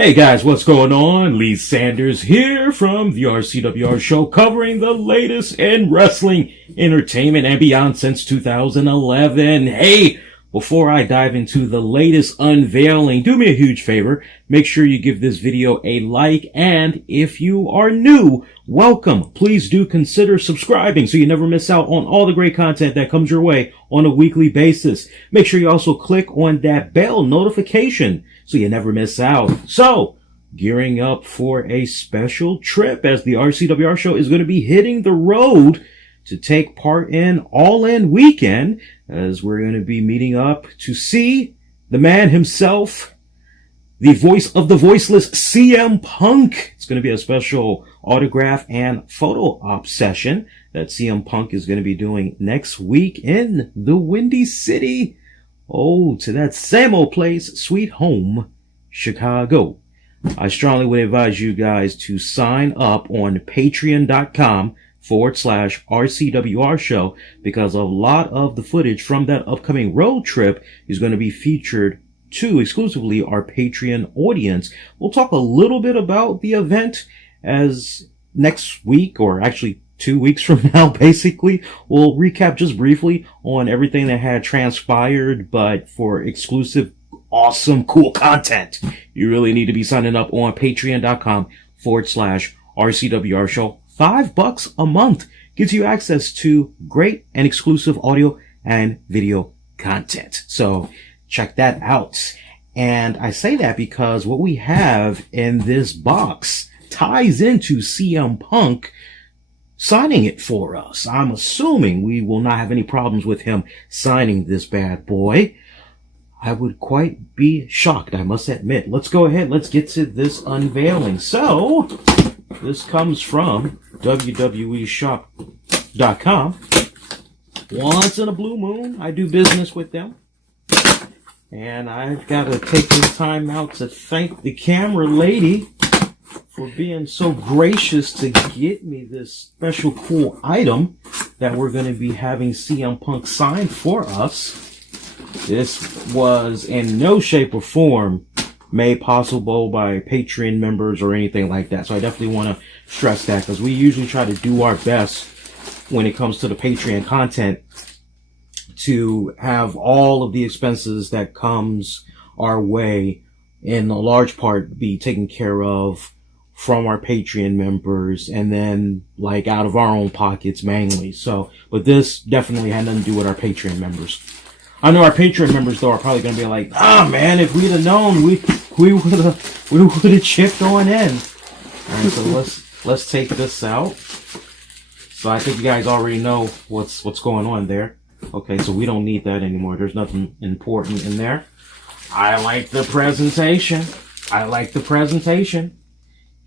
Hey guys, what's going on? Lee Sanders here from the RCWR show, covering the latest in wrestling, entertainment, and beyond since 2011. Hey, before I dive into the latest unveiling, do me a huge favor. Make sure you give this video a like, and if you are new, welcome. Please do consider subscribing so you never miss out on all the great content that comes your way on a weekly basis. Make sure you also click on that bell notification so you never miss out. So, gearing up for a special trip as the RCWR show is going to be hitting the road to take part in All In Weekend, as we're going to be meeting up to see the man himself, the voice of the voiceless CM Punk. It's going to be a special autograph and photo op session that CM Punk is going to be doing next week in the Windy City. Oh, to that same old place, sweet home, Chicago. I strongly would advise you guys to sign up on patreon.com/RCWR show, because a lot of the footage from that upcoming road trip is going to be featured to exclusively our Patreon audience. We'll talk a little bit about the event as next week, or actually 2 weeks from now, basically. We'll recap just briefly on everything that had transpired, but for exclusive, awesome, cool content, you really need to be signing up on patreon.com/RCWR show. $5 a month gives you access to great and exclusive audio and video content. So check that out. And I say that because what we have in this box ties into CM Punk signing it for us. I'm assuming we will not have any problems with him signing this bad boy. I would quite be shocked, I must admit. Let's go ahead. Let's get to this unveiling. So, this comes from WWEshop.com. Once in a blue moon, I do business with them. And I've got to take this time out to thank the camera lady for being so gracious to get me this special cool item that we're going to be having CM Punk sign for us. This was in no shape or form made possible by Patreon members or anything like that. So I definitely want to stress that, because we usually try to do our best when it comes to the Patreon content to have all of the expenses that comes our way in a large part be taken care of from our Patreon members, and then like out of our own pockets mainly. So, but this definitely had nothing to do with our Patreon members. I know our Patreon members though are probably going to be like, man, if we'd have known, we would have chipped on in. Alright, so let's take this out. So I think you guys already know what's going on there. Okay, so we don't need that anymore. There's nothing important in there. I like the presentation.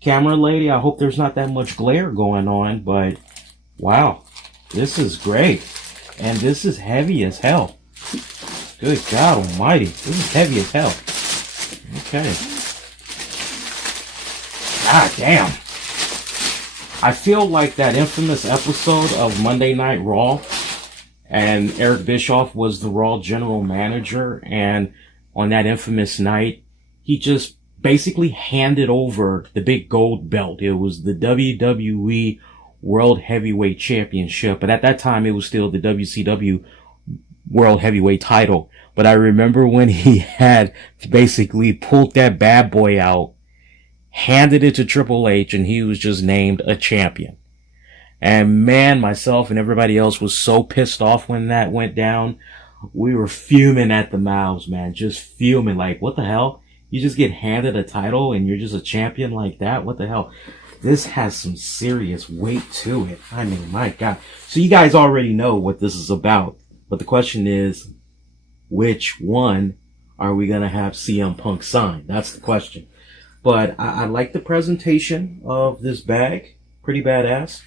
Camera lady, I hope there's not that much glare going on, but wow, this is great. And this is heavy as hell. Good God almighty. This is heavy as hell. Okay. God damn. I feel like that infamous episode of Monday Night Raw, and Eric Bischoff was the Raw general manager, and on that infamous night, he just basically handed over the big gold belt. It was the WWE World Heavyweight Championship, but at that time it was still the WCW World Heavyweight title. But I remember when he had basically pulled that bad boy out, handed it to Triple H, and he was just named a champion. And man, myself and everybody else was so pissed off when that went down. We were fuming at the mouths, man, just fuming, like, what the hell? You just get handed a title and you're just a champion like that? What the hell? This has some serious weight to it. I mean, my God. So you guys already know what this is about. But the question is, which one are we going to have CM Punk sign? That's the question. But I like the presentation of this bag. Pretty badass.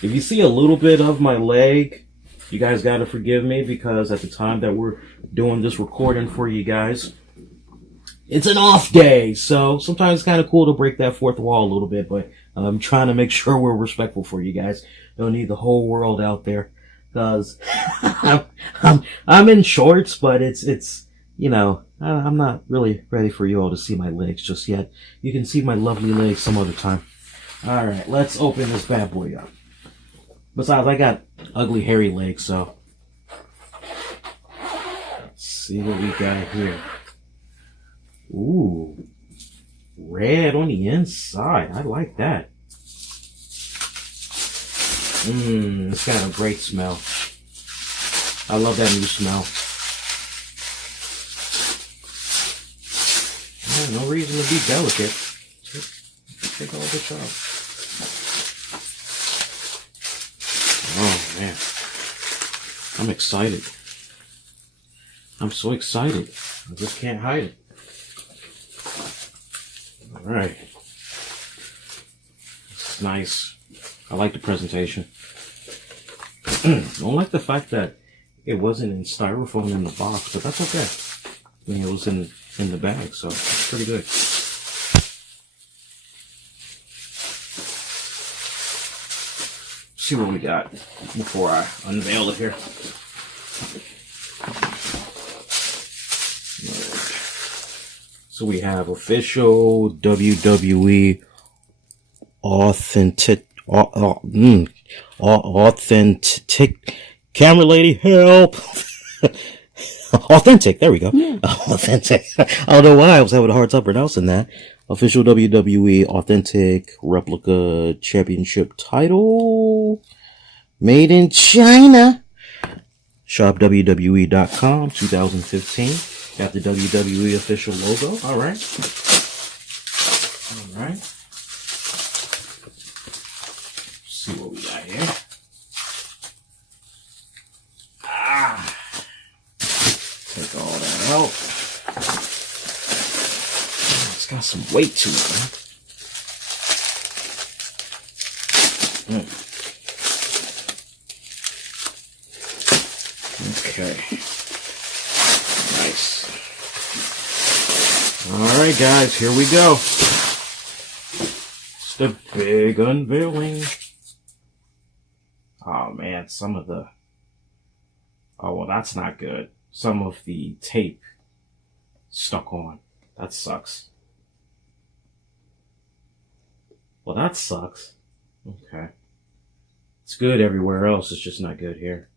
If you see a little bit of my leg, you guys got to forgive me, because at the time that we're doing this recording for you guys, it's an off day, so sometimes it's kind of cool to break that fourth wall a little bit, but I'm trying to make sure we're respectful for you guys. Don't need the whole world out there, because I'm in shorts, but it's, you know, I'm not really ready for you all to see my legs just yet. You can see my lovely legs some other time. All right, let's open this bad boy up. Besides, I got ugly hairy legs, so let's see what we got here. Ooh, red on the inside. I like that. It's got a great smell. I love that new smell. No reason to be delicate. Just take all this out. Oh man, I'm excited. I'm so excited. I just can't hide it. All right, it's nice. I like the presentation. I don't like the fact that it wasn't in styrofoam in the box, but that's okay. I mean, it was in the bag, so it's pretty good. See what we got before I unveil it here. So we have official WWE authentic camera lady help. Authentic, there we go. Yeah. Authentic. I don't know why I was having a hard time pronouncing that. Official WWE Authentic Replica Championship title. Made in China. ShopWWE.com 2015. Got the WWE official logo. Alright. Alright. See what we got here. Take all that out. It's got some weight to it, man. Okay. Nice. Alright guys, here we go. It's the big unveiling. Oh man, some of the... Oh well, that's not good. Some of the tape stuck on. That sucks. Well, that sucks. Okay. It's good everywhere else. It's just not good here.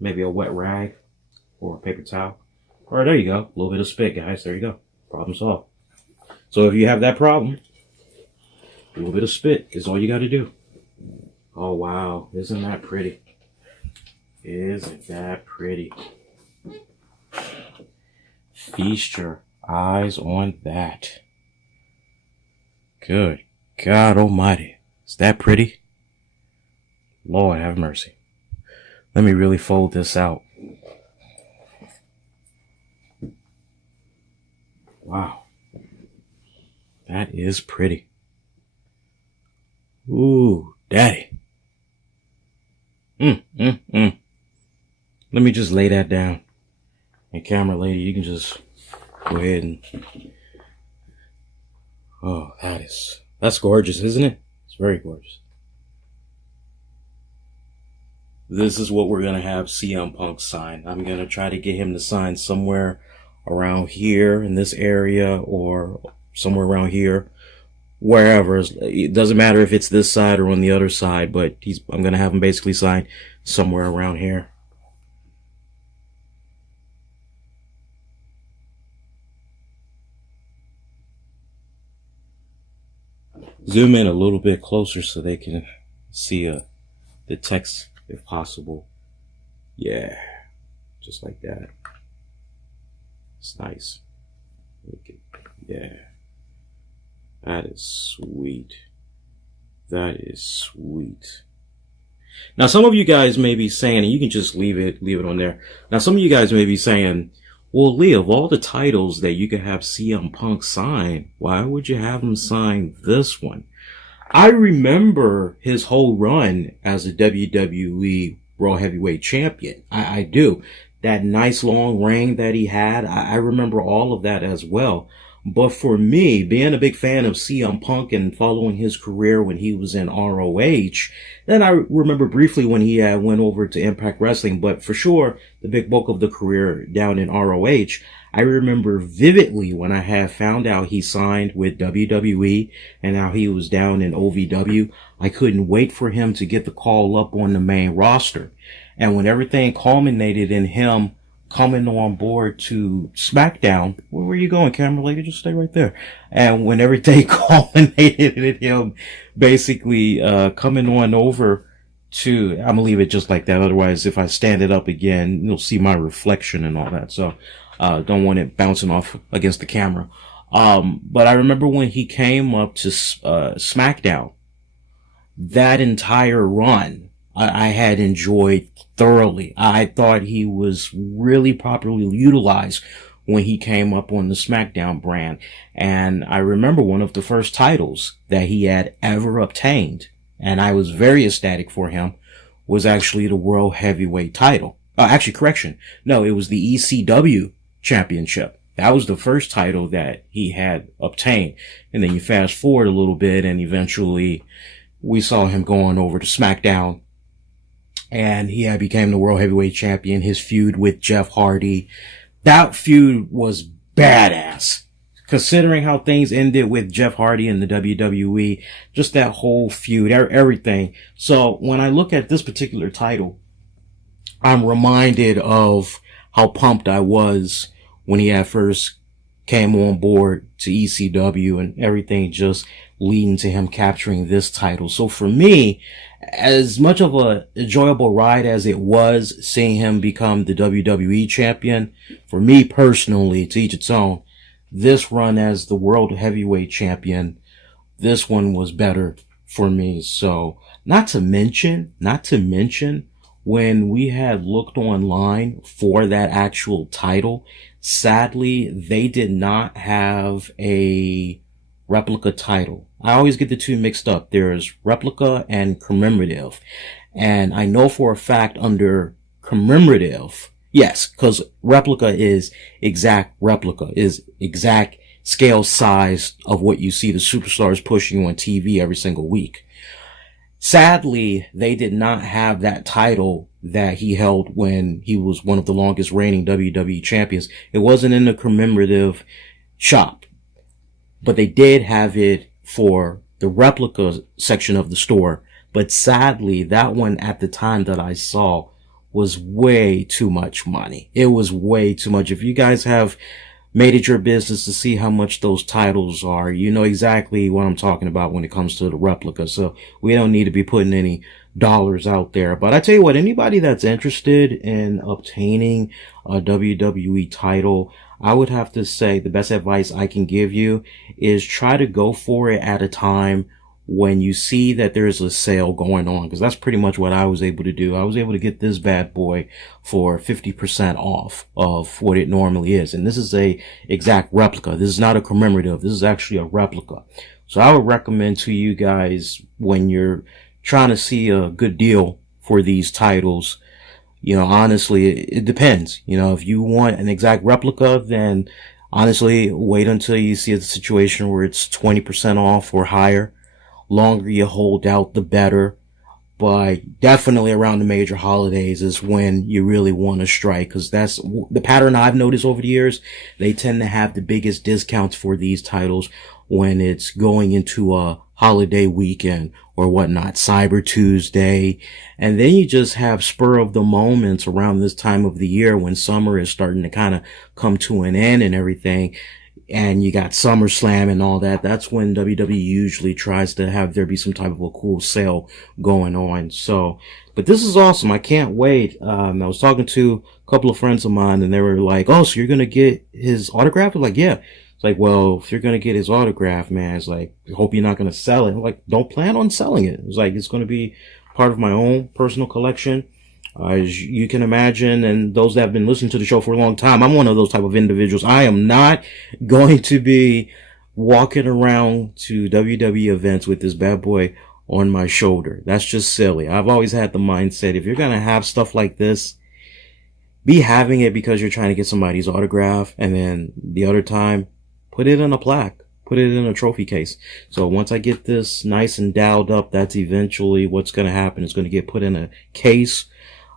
Maybe a wet rag or a paper towel. All right, there you go. A little bit of spit, guys. There you go. Problem solved. So if you have that problem, a little bit of spit is all you got to do. Oh, wow. Isn't that pretty? Isn't that pretty? Feast your eyes on that. Good God Almighty. Is that pretty? Lord have mercy. Let me really fold this out. Wow. That is pretty. Ooh, daddy. Let me just lay that down. And camera lady, you can just go ahead and... Oh, that's gorgeous, isn't it? It's very gorgeous. This is what we're going to have CM Punk sign. I'm going to try to get him to sign somewhere around here in this area or somewhere around here. Wherever. It doesn't matter if it's this side or on the other side, but I'm going to have him basically sign somewhere around here. Zoom in a little bit closer so they can see the text if possible. Yeah, just like that. It's nice. Yeah. That is sweet. That is sweet. Now, some of you guys may be saying, and you can just leave it on there. Now, some of you guys may be saying, well, Lee, of all the titles that you could have CM Punk sign, why would you have him sign this one? I remember his whole run as a WWE World Heavyweight Champion. I do. That nice long reign that he had, I remember all of that as well. But for me, being a big fan of CM Punk and following his career when he was in ROH, then I remember briefly when he went over to Impact Wrestling, but for sure, the big bulk of the career down in ROH, I remember vividly when I had found out he signed with WWE and now he was down in OVW. I couldn't wait for him to get the call up on the main roster. And when everything culminated in him coming on board to SmackDown, where were you going, camera lady? Just stay right there. And when everything culminated in him basically coming on over to, I'm gonna leave it just like that. Otherwise, if I stand it up again, you'll see my reflection and all that. So don't want it bouncing off against the camera. But I remember when he came up to SmackDown, that entire run I had enjoyed thoroughly. I thought he was really properly utilized when he came up on the SmackDown brand. And I remember one of the first titles that he had ever obtained, and I was very ecstatic for him, was actually the World Heavyweight title. Actually, correction. No, it was the ECW Championship. That was the first title that he had obtained. And then you fast forward a little bit and eventually we saw him going over to SmackDown and he had became the World Heavyweight Champion. His feud with Jeff Hardy, that feud was badass. Considering how things ended with Jeff Hardy and the WWE, just that whole feud, everything. So when I look at this particular title, I'm reminded of how pumped I was when he at first came on board to ECW and everything just leading to him capturing this title. So for me, as much of a enjoyable ride as it was seeing him become the WWE champion, for me personally, to each its own, this run as the World Heavyweight Champion, this one was better for me. So not to mention, when we had looked online for that actual title, sadly, they did not have a replica title. I always get the two mixed up. There's replica and commemorative. And I know for a fact under commemorative, yes, because replica is exact scale size of what you see the superstars pushing on TV every single week. Sadly, they did not have that title that he held when he was one of the longest reigning WWE champions. It wasn't in the commemorative shop, but they did have it for the replica section of the store. But sadly, that one at the time that I saw was way too much money. It was way too much. If you guys have made it your business to see how much those titles are, you know exactly what I'm talking about when it comes to the replica. So we don't need to be putting any dollars out there. But I tell you what, anybody that's interested in obtaining a WWE title, I would have to say the best advice I can give you is try to go for it at a time when you see that there's a sale going on, because that's pretty much what I was able to do. I was able to get this bad boy for 50% off of what it normally is. And this is a exact replica. This is not a commemorative. This is actually a replica. So I would recommend to you guys, when you're trying to see a good deal for these titles, you know, honestly, it depends. You know, if you want an exact replica, then honestly, wait until you see a situation where it's 20% off or higher. Longer you hold out, the better. But definitely around the major holidays is when you really want to strike, because that's the pattern I've noticed over the years. They tend to have the biggest discounts for these titles when it's going into a holiday weekend or whatnot, Cyber Tuesday. And then you just have spur of the moments around this time of the year when summer is starting to kind of come to an end and everything. And you got SummerSlam and all that. That's when WWE usually tries to have there be some type of a cool sale going on. So, but this is awesome. I can't wait. I was talking to a couple of friends of mine and they were like, "Oh, so you're going to get his autograph?" I was like, "Yeah." It's like, "Well, if you're going to get his autograph, man, it's like, I hope you're not going to sell it." I'm like, "Don't plan on selling it." It's like, it's going to be part of my own personal collection. As you can imagine, and those that have been listening to the show for a long time, I'm one of those type of individuals. I am not going to be walking around to WWE events with this bad boy on my shoulder. That's just silly. I've always had the mindset, if you're going to have stuff like this, be having it because you're trying to get somebody's autograph, and then the other time, put it in a plaque, put it in a trophy case. So once I get this nice and dialed up, that's eventually what's going to happen. It's going to get put in a case,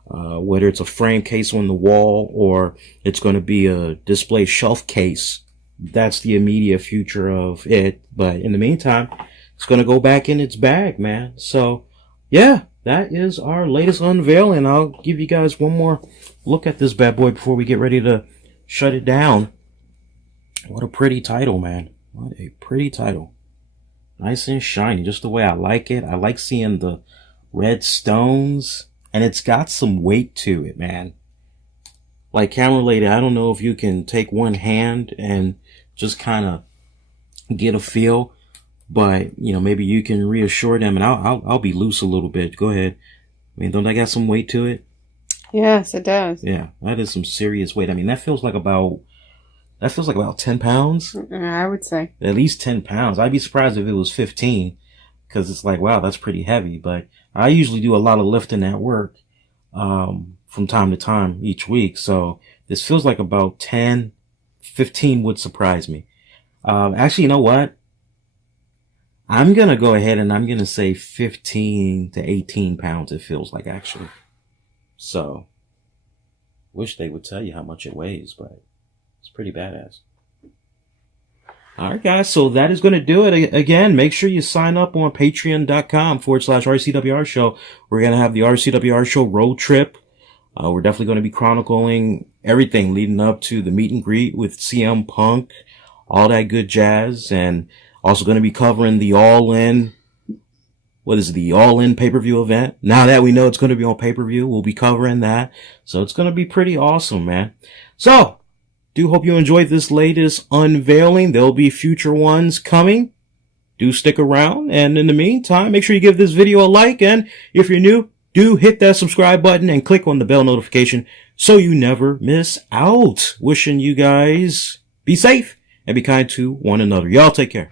whether it's a frame case on the wall or it's going to be a display shelf case. That's the immediate future of it. But in the meantime, it's going to go back in its bag, man. So yeah, that is our latest unveiling. I'll give you guys one more look at this bad boy before we get ready to shut it down. What a pretty title, man. What a pretty title. Nice and shiny, just the way I like it. I like seeing the red stones, and it's got some weight to it, man. Like, camera lady, I don't know if you can take one hand and just kind of get a feel, but, you know, maybe you can reassure them, and I'll be loose a little bit. Go ahead. I mean, don't that got some weight to it? Yes, it does. Yeah, that is some serious weight. I mean, that feels like about 10 pounds. I would say. At least 10 pounds. I'd be surprised if it was 15, because it's like, wow, that's pretty heavy. But I usually do a lot of lifting at work from time to time each week. So this feels like about 10, 15 would surprise me. Actually, you know what? I'm going to go ahead and I'm going to say 15 to 18 pounds it feels like, actually. So, wish they would tell you how much it weighs, but it's pretty badass. Alright guys, so that is going to do it. Again, make sure you sign up on patreon.com/RCWR show. We're going to have the RCWR show road trip. We're definitely going to be chronicling everything leading up to the meet and greet with CM Punk, all that good jazz, and also going to be covering the All-In pay-per-view event. Now that we know it's going to be on pay-per-view, we'll be covering that. So it's going to be pretty awesome, man. So, do hope you enjoyed this latest unveiling. There'll be future ones coming. Do stick around. And in the meantime, make sure you give this video a like. And if you're new, do hit that subscribe button and click on the bell notification so you never miss out. Wishing you guys be safe and be kind to one another. Y'all take care.